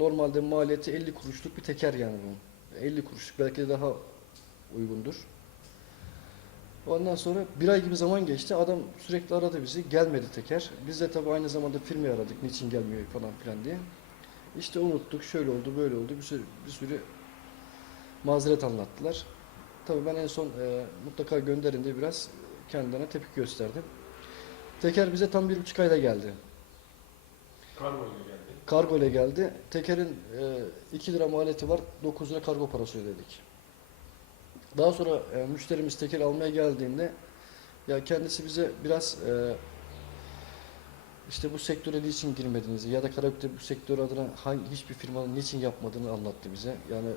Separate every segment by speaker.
Speaker 1: aldığım maliyeti 50 kuruşluk bir teker yani bu. 50 kuruşluk belki de daha uygundur. Ondan sonra bir ay gibi zaman geçti. Adam sürekli aradı bizi. Gelmedi teker. Biz de tabii aynı zamanda firmayı aradık. Niçin gelmiyor falan filan diye. İşte unuttuk. Şöyle oldu, böyle oldu. Bir sürü, bir sürü mazeret anlattılar. Tabii ben en son e, mutlaka gönderin diye biraz kendilerine tepki gösterdim. Teker bize tam bir buçuk ayda geldi.
Speaker 2: Kargo geldi.
Speaker 1: Kargo ile geldi. Tekerin e, 2 lira maliyeti var. 9 lira kargo parası ödedik. Daha sonra e, müşterimiz teker almaya geldiğinde ya kendisi bize biraz e, işte bu sektöre niçin girmediğinizi ya da Karabük'te bu sektör adına hangi, hiçbir firmanın niçin yapmadığını anlattı bize. Yani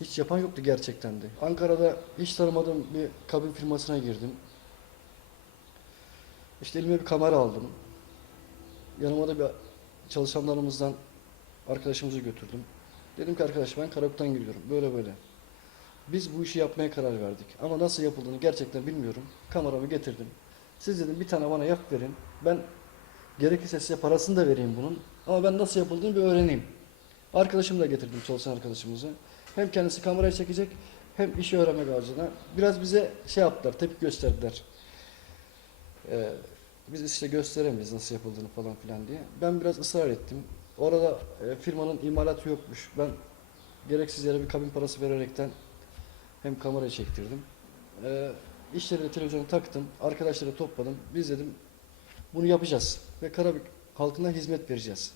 Speaker 1: hiç yapan yoktu gerçekten de. Ankara'da hiç tanımadığım bir kabin firmasına girdim. İşte elime bir kamera aldım. Yanıma da bir çalışanlarımızdan arkadaşımızı götürdüm. Dedim ki arkadaş ben Karabük'ten geliyorum. Böyle böyle. Biz bu işi yapmaya karar verdik. Ama nasıl yapıldığını gerçekten bilmiyorum. Kameramı getirdim. Siz dedim bir tane bana yap verin. Ben gerekirse size parasını da vereyim bunun. Ama ben nasıl yapıldığını bir öğreneyim. Arkadaşımı da getirdim çalışan arkadaşımızı. Hem kendisi kameraya çekecek hem işi öğrenmek amacına. Biraz bize şey yaptılar, tepki gösterdiler. Ee, biz işte gösteremeyiz nasıl yapıldığını falan filan diye. Ben biraz ısrar ettim. Orada e, firmanın imalatı yokmuş. Ben gereksiz yere bir kabin parası vererekten hem kamerayı çektirdim. Ee, işleri de televizyonu taktım. Arkadaşları topladım. Biz dedim bunu yapacağız. Ve Karabük halkına hizmet vereceğiz.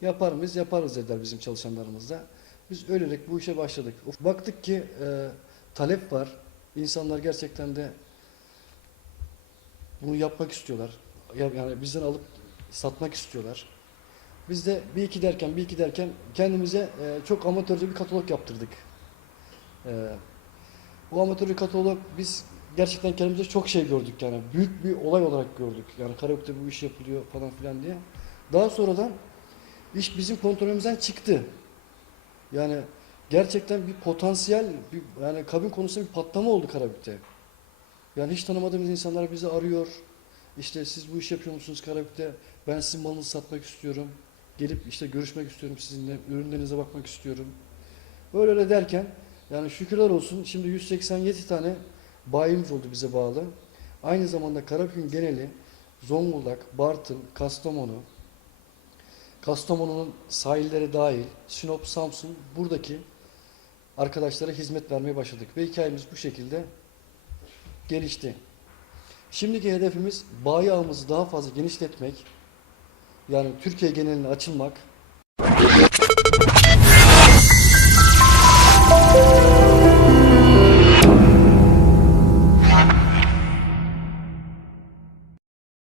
Speaker 1: Yapar mıyız? Yaparız dediler bizim çalışanlarımız da. Biz öylelik bu işe başladık. Baktık ki e, talep var. İnsanlar gerçekten de bunu yapmak istiyorlar. Ya- Yani bizden alıp satmak istiyorlar. Biz de bir iki derken bir iki derken kendimize e, çok amatörce bir katalog yaptırdık. E, bu amatörce katalog biz gerçekten kendimize çok şey gördük yani. Büyük bir olay olarak gördük. Yani Karabük'te bu iş yapılıyor falan filan diye. Daha sonradan iş bizim kontrolümüzden çıktı. Yani gerçekten bir potansiyel, bir, yani kabin konusunda bir patlama oldu Karabük'te. Yani hiç tanımadığımız insanlar bizi arıyor. İşte siz bu iş yapıyor musunuz Karabük'te? Ben sizin malınızı satmak istiyorum. Gelip işte görüşmek istiyorum sizinle. Ürünlerinize bakmak istiyorum. Böyle öyle derken yani şükürler olsun şimdi 187 tane bayimiz oldu bize bağlı. Aynı zamanda Karabük'ün geneli Zonguldak, Bartın, Kastamonu, Kastamonu'nun sahilleri dahil, Sinop, Samsun buradaki arkadaşlara hizmet vermeye başladık. Ve hikayemiz bu şekilde gelişti. Şimdiki hedefimiz bayi ağımızı daha fazla genişletmek. Yani Türkiye geneline açılmak.